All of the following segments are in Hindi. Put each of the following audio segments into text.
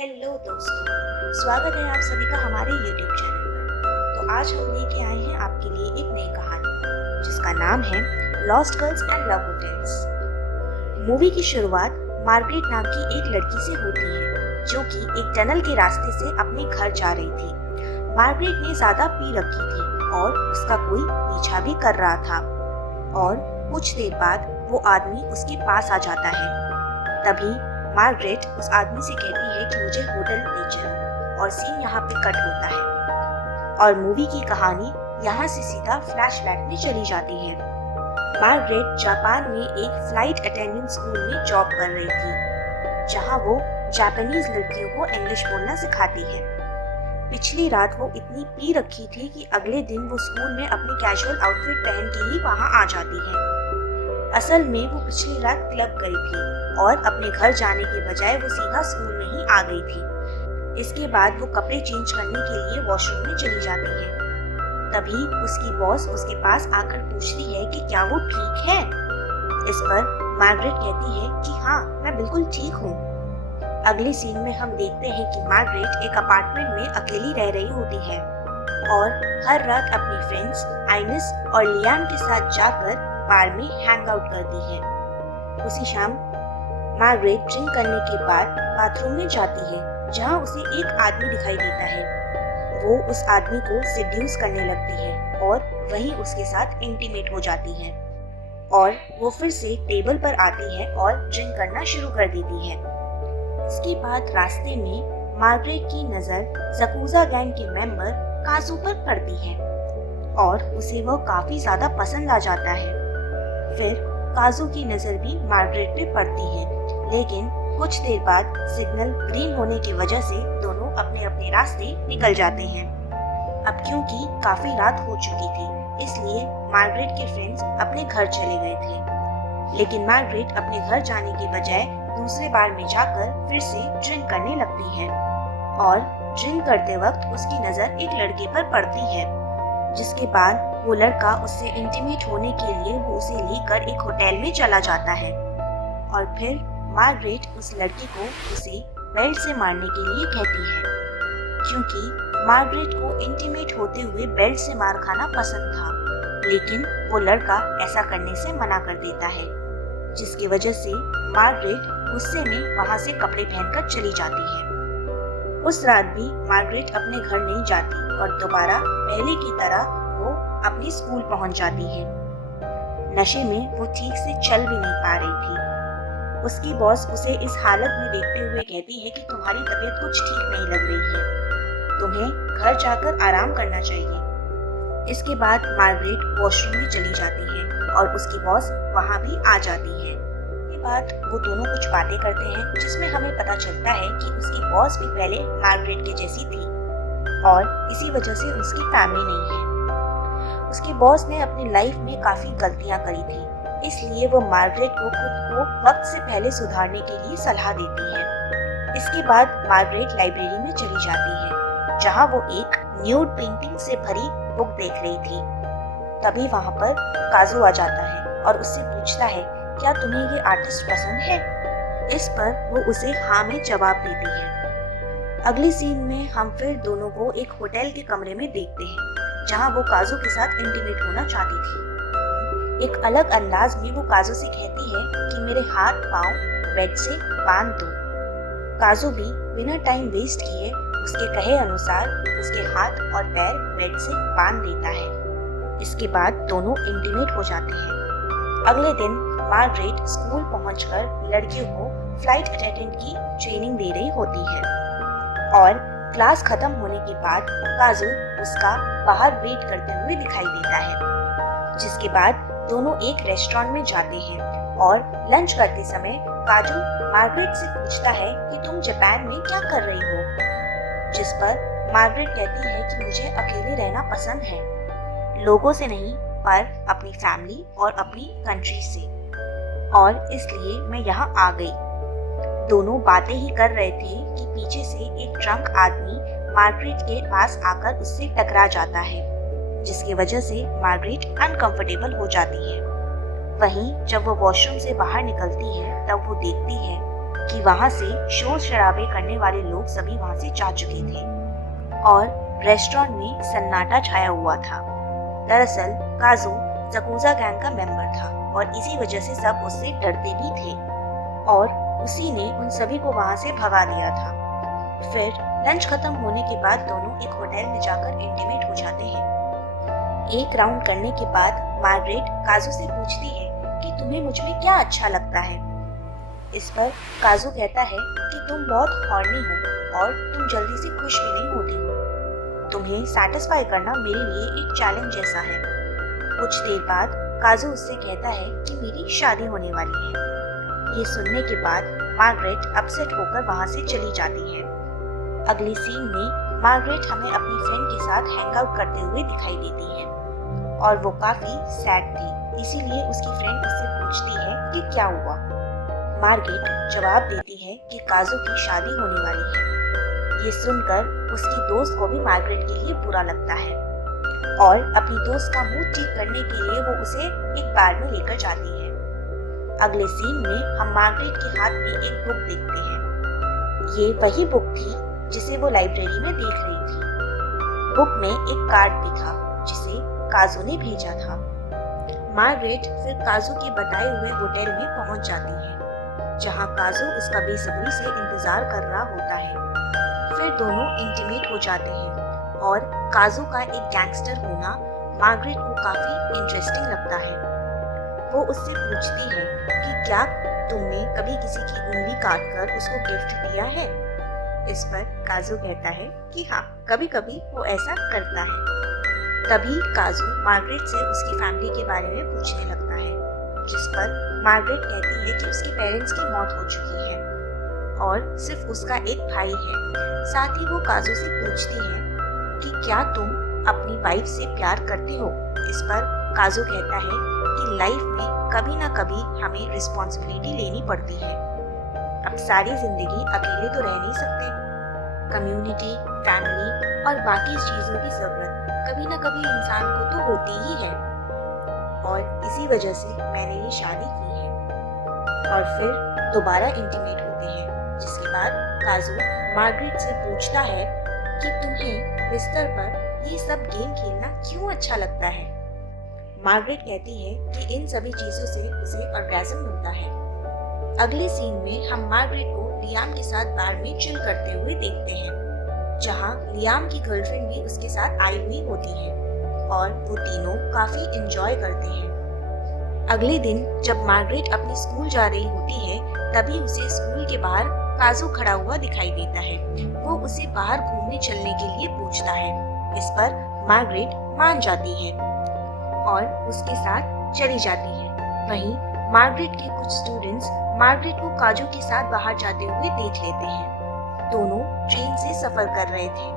हेलो दोस्तों, स्वागत है आप सभी का हमारे YouTube चैनल पर। तो आज हम लेके आए हैं आपके लिए एक नई कहानी जिसका नाम है lost girls and love hotels. Movie की शुरुआत मार्गरेट नाम की एक लड़की से होती है जो कि एक टनल के रास्ते से अपने घर जा रही थी। मार्गरेट ने ज्यादा पी रखी थी और उसका कोई पीछा भी कर रहा था और कुछ देर बाद वो आदमी उसके पास आ जाता है। तभी मार्गरेट उस आदमी से कहती है कि मुझे होटल ले चलो और सीन यहाँ पे कट होता है और मूवी की कहानी यहाँ से सीधा फ्लैशबैक में चली जाती है। मार्गरेट जापान में एक फ्लाइट अटेंडेंट स्कूल में जॉब कर रही थी जहाँ वो जापानीज लड़कियों को इंग्लिश बोलना सिखाती है। पिछली रात वो इतनी पी रखी थी कि अगले दिन वो स्कूल में अपनी कैजुअल आउटफिट पहन के ही वहाँ आ जाती है। असल में वो पिछली रात क्लब गई थी और अपने घर जाने के बजाय वो सीधा स्कूल में ही आ गई थी। इसके बाद वो कपड़े चेंज करने के लिए वॉशरूम में चली जाती है। तभी उसकी बॉस उसके पास आकर पूछती है कि क्या वो ठीक है। इस पर मार्गरेट कहती है कि हाँ, मैं बिल्कुल ठीक हूँ। अगले सीन में हम देखते हैं कि मार्गरेट एक अपार्टमेंट में अकेली रह रही होती है और हर रात अपनी फ्रेंड्स आइनिस और लियाम के साथ जाकर बार में हैंग आउट करती है। उसी शाम मार्गरेट ड्रिंक करने के बाद बाथरूम में जाती है जहां उसे एक आदमी दिखाई देता है। वो उस आदमी को सेड्यूस करने लगती है और वहीं उसके साथ इंटीमेट हो जाती है और वो फिर से टेबल पर आती है और ड्रिंक करना शुरू कर देती है। इसके बाद रास्ते में मार्गरेट की नजर ज़कूज़ा गैंग के मेंबर काजू पर पड़ती है और उसे वह काफी ज्यादा पसंद आ जाता है। फिर काजू की नजर भी मार्गरेट पे पड़ती है, लेकिन कुछ देर बाद सिग्नल ग्रीन होने की वजह से दोनों अपने अपने रास्ते निकल जाते हैं। अब क्योंकि काफी रात हो चुकी थी इसलिए मार्गरेट के फ्रेंड्स अपने घर चले गए थे, लेकिन मार्गरेट अपने घर जाने के बजाय दूसरे बार में जाकर फिर से ड्रिंक करने लगती है और ड्रिंक करते वक्त उसकी नजर एक लड़के पर पड़ती है, जिसके बाद वो लड़का उससे इंटीमेट होने के लिए वो उसे लेकर एक होटल में चला जाता है और फिर मार्गरेट उस लड़के को उसे बेल्ट से मारने के लिए कहती है क्योंकि मार्गरेट को इंटीमेट होते हुए बेल्ट से मार खाना पसंद था, लेकिन वो लड़का ऐसा करने से मना कर देता है, जिसकी वजह से मार्गरेट गुस्से में वहां से कपड़े पहनकर चली जाती है। उस रात भी मार्गरेट अपने घर नहीं जाती और दोबारा पहले की तरह वो अपनी स्कूल पहुंच जाती है। नशे में वो ठीक से चल भी नहीं पा रही थी। उसकी बॉस उसे इस हालत में देखते हुए कहती है कि तुम्हारी तबीयत कुछ ठीक नहीं लग रही है, तुम्हें घर जाकर आराम करना चाहिए। इसके बाद मार्गरेट वॉशरूम में चली जाती है और उसकी बॉस वहां भी आ जाती है। इसके बाद वो दोनों कुछ बातें करते हैं जिसमें हमें पता चलता है कि उसकी बॉस भी पहले मार्गरेट के जैसी थी और इसी वजह से उसकी फैमिली नहीं है। उसकी बॉस ने अपनी लाइफ में काफी गलतियां करी थी, इसलिए वो मार्गरेट को खुद को वक्त से पहले सुधारने के लिए सलाह देती है। इसके बाद मार्गरेट लाइब्रेरी में चली जाती है जहां वो एक न्यूड पेंटिंग से भरी बुक देख रही थी। तभी वहां पर काजू आ जाता है और उससे पूछता है क्या तुम्हें ये आर्टिस्ट पसंद है। इस पर वो उसे हाँ में जवाब देती है। अगली सीन में हम फिर दोनों को एक होटल के कमरे में देखते हैं जहां वो काजू के साथ इंटीमेट होना चाहती थी। एक अलग अंदाज में वो काजू से कहती है कि मेरे हाथ पांव बेड से बांध दो। काजू भी बिना टाइम वेस्ट किए उसके कहे अनुसार उसके हाथ और पैर बेड से बांध देता है। इसके बाद दोनों इंटीमेट हो जाते हैं। अगले दिन मार्गरेट स्कूल पहुंचकर लड़कियों को फ्लाइट अटेंडेंट की ट्रेनिंग दे रही होती है और क्लास खत्म होने के बाद काजू उसका बाहर वेट करते हुए दिखाई देता है। जिसके बाद दोनों एक रेस्टोरेंट में जाते हैं और लंच करते समय काजू मार्गरेट से पूछता है कि तुम जापान में क्या कर रही हो, जिस पर मार्गरेट कहती है कि मुझे अकेले रहना पसंद है, लोगों से नहीं पर अपनी फैमिली और अपनी कंट्री से, और इसलिए मैं यहाँ आ गई। दोनों बातें ही कर रहे थे कि पीछे से एक ड्रंक आदमी मार्गरेट के पास आकर उससे टकरा जाता है, जिसकी वजह से मार्गरेट अनकंफर्टेबल हो जाती है। वहीं जब वो वॉशरूम से बाहर निकलती है तब वो देखती है कि वहां से शोर शराबे करने वाले लोग सभी वहां से जा चुके थे और रेस्टोरेंट में सन्नाटा छाया हुआ था। दरअसल काजू याकुजा गैंग का मेंबर था और इसी वजह से सब उससे डरते भी थे और उसी ने उन सभी को वहां से भगा दिया था। फिर लंच खत्म होने के बाद दोनों एक होटल में जाकर इंटीमेट हो जाते हैं। एक राउंड करने के बाद मार्गरेट काजू से पूछती है कि तुम्हें मुझ में क्या अच्छा लगता है। इस पर काजू कहता है कि तुम बहुत हॉर्नी हो और तुम जल्दी से खुश भी नहीं होती हो। तुम्हें सैटिस्फाई करना मेरे लिए एक चैलेंज जैसा है। कुछ देर बाद काजू उससे कहता है कि मेरी शादी होने वाली है। ये सुनने के बाद मार्गरेट अपसेट होकर वहां से चली जाती है। अगले सीन में मार्गरेट हमें अपनी फ्रेंड के साथ हैंग आउट करते हुए दिखाई देती है और वो काफी सैड थी, इसीलिए उसकी फ्रेंड उससे पूछती है कि क्या हुआ। मार्गरेट जवाब देती है कि काजू की शादी होने वाली है। ये सुनकर उसकी दोस्त को भी मार्गरेट के लिए बुरा लगता है और अपनी दोस्त का मूड ठीक करने के लिए वो उसे एक बार में लेकर जाती है। अगले सीन में हम मार्गरेट के हाथ में एक बुक देखते हैं। ये वही बुक थी जिसे वो लाइब्रेरी में देख रही थी। बुक में एक कार्ड भी था जिसे काजू ने भेजा था। मार्गरेट फिर काजू के बताए हुए होटल में पहुंच जाती है जहां काजू उसका बेसब्री से इंतजार कर रहा होता है। फिर दोनों इंटीमेट हो जाते हैं और काजू का एक गैंगस्टर होना मार्गरेट को काफी इंटरेस्टिंग लगता है। वो उससे पूछती है कि क्या तुमने कभी किसी की उंगली काटकर उसको गिफ्ट दिया है। इस पर काजू कहता है कि हाँ, कभी कभी वो ऐसा करता है। तभी काजू मार्गरेट से उसकी फैमिली के बारे में पूछने लगता है, जिस पर मार्गरेट कहती है कि उसके पेरेंट्स की मौत हो चुकी है और सिर्फ उसका एक भाई है। साथ ही वो काजू से पूछती है कि क्या तुम अपनी वाइफ से प्यार करते हो। इस पर काजू कहता है कि लाइफ में कभी ना कभी हमें रिस्पॉन्सिबिलिटी लेनी पड़ती है। अब सारी जिंदगी अकेले तो रह नहीं सकते। कम्युनिटी, फैमिली और बाकी चीजों की जरूरत कभी ना कभी इंसान को तो होती ही है और इसी वजह से मैंने ये शादी की है। और फिर दोबारा इंटीमेट होते हैं, जिसके बाद काजू मार्गरेट से पूछता है कि तुम्हें बिस्तर पर ये सब गेम खेलना क्यों अच्छा लगता है। मार्गरेट कहती है कि इन सभी चीजों से उसे ऑर्गेज़म मिलता है। अगले सीन में हम मार्गरेट को लियाम के साथ बार में चिल करते हुए देखते हैं, जहां लियाम की गर्लफ्रेंड भी उसके साथ आई हुई होती है और वो तीनों काफी एंजॉय करते हैं। अगले दिन जब मार्गरेट अपने स्कूल जा रही होती है, तभी उसे स्कूल के बाहर काजू खड़ा हुआ दिखाई देता है। वो उसे बाहर घूमने चलने के लिए पूछता है। इस पर मार्गरेट मान जाती है और उसके साथ चली जाती है। वहीं मार्गरेट के कुछ स्टूडेंट्स मार्गरेट को काजू के साथ बाहर जाते हुए देख लेते हैं। दोनों ट्रेन से सफर कर रहे थे।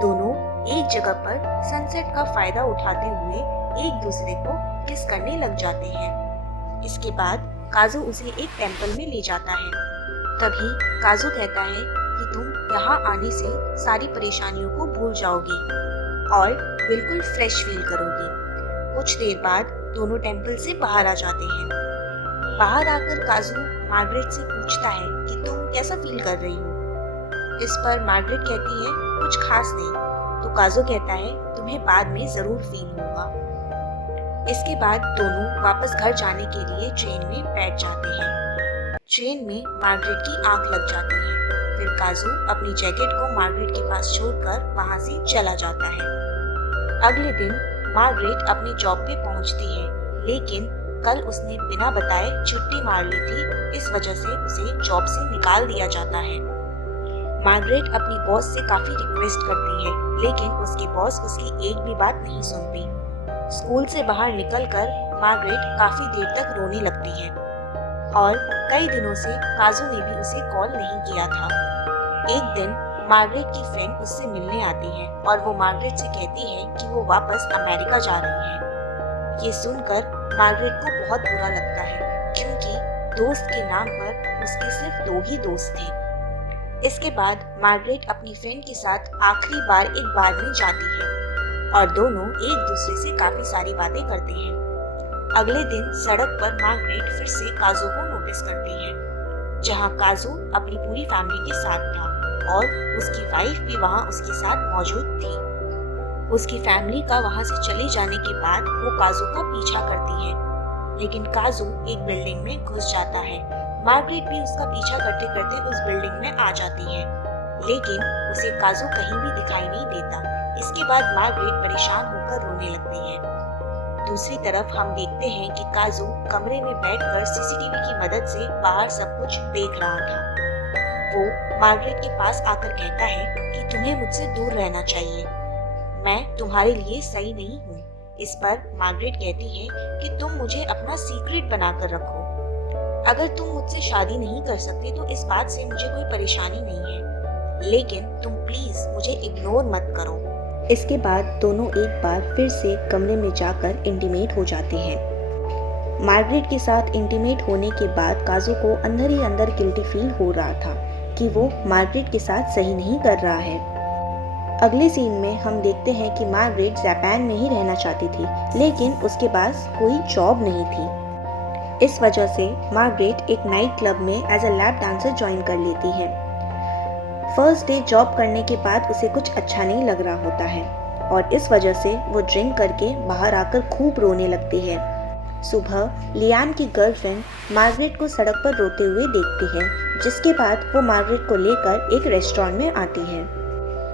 दोनों एक जगह पर सनसेट का फायदा उठाते हुए एक दूसरे को किस करने लग जाते हैं। इसके बाद काजू उसे एक टेंपल में ले जाता है। तभी काजू कहता है कि तुम यहाँ आने से सारी परेशानियों को भूल जाओगी और बिल्कुल फ्रेश फील करोगी। कुछ देर बाद दोनों टेंपल से बाहर आ जाते हैं। बाहर आकर काजू मार्गरेट से पूछता है कि तुम कैसा फील कर रही हो। इस पर मार्गरेट कहती है कुछ खास नहीं। तो काजू कहता है तुम्हें बाद में जरूर फील होगा। इसके बाद दोनों वापस घर जाने के लिए ट्रेन में बैठ जाते हैं। ट्रेन में मार्गरेट की आंख लग जाती है। फिर काजू अपनी जैकेट को मार्गरेट के पास छोड़कर वहां से चला जाता है। अगले दिन मार्गरेट अपनी जॉब पे पहुंचती है, लेकिन कल उसने बिना बताए छुट्टी मार ली थी। इस वजह से उसे जॉब से निकाल दिया जाता है। मार्गरेट अपनी बॉस से काफी रिक्वेस्ट करती है, लेकिन उसकी बॉस उसकी एक भी बात नहीं सुनती। स्कूल से बाहर निकलकर मार्गरेट काफी देर तक रोने लगती है और कई दिनों से काजू ने भी उसे कॉल नहीं किया था। एक दिन मार्गरेट की फ्रेंड उससे मिलने आती है और वो मार्गरेट से कहती है कि वो वापस अमेरिका जा रही है। ये सुनकर मार्गरेट को बहुत बुरा लगता है, क्योंकि दोस्त के नाम पर उसके सिर्फ 2 ही दोस्त थे। इसके बाद मार्गरेट अपनी फ्रेंड के साथ आखिरी बार एक बार में जाती है और दोनों एक दूसरे से काफी सारी बातें करते हैं। अगले दिन सड़क पर मार्गरेट फिर से काजू को नोटिस करती है, जहाँ काजू अपनी पूरी फैमिली के साथ था और उसकी वाइफ भी वहाँ उसके साथ मौजूद थी। उसकी फैमिली का वहाँ से चले जाने के बाद वो काजू का पीछा करती है, लेकिन काजू एक बिल्डिंग में घुस जाता है। मार्गरेट भी उसका पीछा करते करते उस बिल्डिंग में आ जाती है, लेकिन उसे काजू कहीं भी दिखाई नहीं देता। इसके बाद मार्गरेट परेशान होकर रोने लगती है। दूसरी तरफ हम देखते हैं कि काजू कमरे में बैठकर सीसीटीवी की मदद से बाहर सब कुछ देख रहा था। वो मार्गरेट के पास आकर कहता है कि तुम्हें मुझसे दूर रहना चाहिए, मैं तुम्हारे लिए सही नहीं हूँ। इस पर मार्गरेट कहती है कि तुम मुझे अपना सीक्रेट बनाकर रखो। अगर तुम मुझसे शादी नहीं कर सकते तो इस बात से मुझे कोई परेशानी नहीं है, लेकिन तुम प्लीज मुझे इग्नोर मत करो। इसके बाद दोनों एक बार फिर से कमरे में जाकर इंटीमेट हो जाते हैं। मार्गरेट के साथ इंटीमेट होने के बाद काजू को अंदर ही अंदर गिल्टी फील हो रहा था कि वो मार्गरेट के साथ सही नहीं कर रहा है। अगले सीन में हम देखते हैं कि मार्गरेट जापान में ही रहना चाहती थी, लेकिन उसके पास कोई जॉब नहीं थी। इस वजह से मार्गरेट एक नाइट क्लब में as a lap dancer join कर लेती है। फर्स्ट डे जॉब करने के बाद उसे कुछ अच्छा नहीं लग रहा होता है और इस वजह से वो ड्रिंक करके बाहर आकर खूब रोने लगती है। सुबह लियान की गर्लफ्रेंड मार्गरेट को सड़क पर रोते हुए देखती है, जिसके बाद वो मार्गरेट को लेकर एक रेस्टोरेंट में आती है।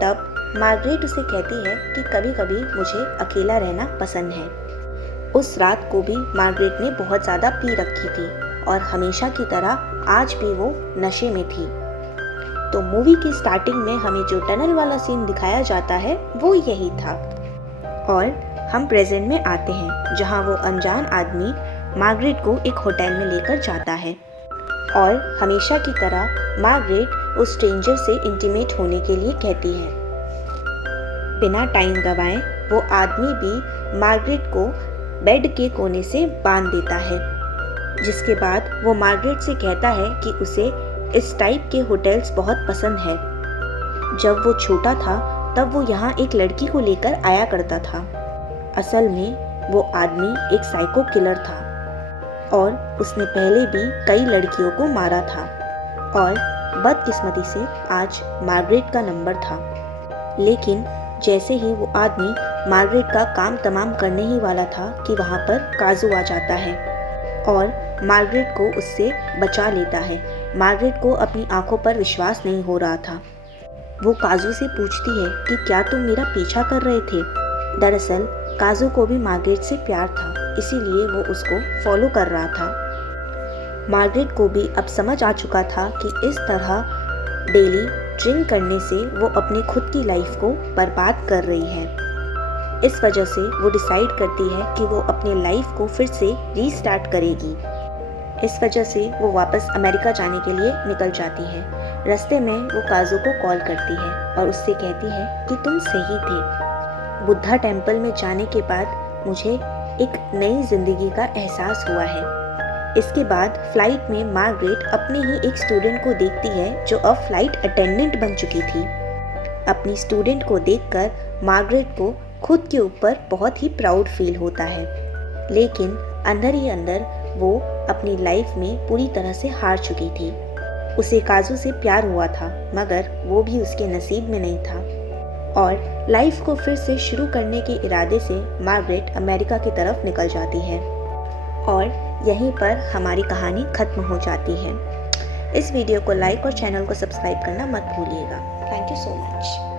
तब मार्गरेट उसे कहती है कि कभी कभी मुझे अकेला रहना पसंद है। उस रात को भी मार्गरेट ने बहुत ज़्यादा पी रखी थी और हमेशा की तरह आज भी वो नशे में थी। तो मूवी की स्टार्टिंग में हमें जो टनल वाला सीन दिखाया जाता है वो यही था। और हम प्रेजेंट में आते हैं, जहां वो अनजान आदमी मार्गरेट को एक होटल में लेकर जाता है और हमेशा की तरह मार्गरेट उस स्ट्रेंजर से इंटीमेट होने के लिए कहती है। बिना टाइम गवाए वो आदमी भी मार्गरेट को बेड के कोने से बांध देता है, जिसके बाद वो मार्गरेट से कहता है कि उसे इस टाइप के होटल्स बहुत पसंद है। जब वो छोटा था तब वो यहाँ एक लड़की को लेकर आया करता था। असल में वो आदमी एक साइको किलर था और उसने पहले भी कई लड़कियों को मारा था और बदकिस्मती से आज मार्गरेट का नंबर था। लेकिन जैसे ही वो आदमी मार्गरेट का काम तमाम करने ही वाला था कि वहाँ पर काजू आ जाता है और मार्गरेट को उससे बचा लेता है। मार्गरेट को अपनी आंखों पर विश्वास नहीं हो रहा था। वो काजू से पूछती है कि क्या तुम मेरा पीछा कर रहे थे। दरअसल काजू को भी मार्गरेट से प्यार था, इसीलिए वो उसको फॉलो कर रहा था। मार्गरेट को भी अब समझ आ चुका था कि इस तरह डेली ड्रिंक करने से वो अपनी खुद की लाइफ को बर्बाद कर रही है। इस वजह से वो डिसाइड करती है कि वो अपनी लाइफ को फिर से रीस्टार्ट करेगी। इस वजह से वो वापस अमेरिका जाने के लिए निकल जाती है। रास्ते में वो काजू को कॉल करती है और उससे कहती है कि तुम सही थे। बुद्धा टेम्पल में जाने के बाद मुझे एक नई जिंदगी का एहसास हुआ है। इसके बाद फ्लाइट में मार्गरेट अपने ही एक स्टूडेंट को देखती है जो अब फ्लाइट अटेंडेंट बन चुकी थी। अपनी स्टूडेंट को देखकर मार्गरेट को खुद के ऊपर बहुत ही प्राउड फील होता है, लेकिन अंदर ही अंदर वो अपनी लाइफ में पूरी तरह से हार चुकी थी। उसे काजू से प्यार हुआ था, मगर वो भी उसके नसीब में नहीं था और लाइफ को फिर से शुरू करने के इरादे से मार्गरेट अमेरिका की तरफ निकल जाती है और यहीं पर हमारी कहानी खत्म हो जाती है। इस वीडियो को लाइक और चैनल को सब्सक्राइब करना मत भूलिएगा। Thank you so much.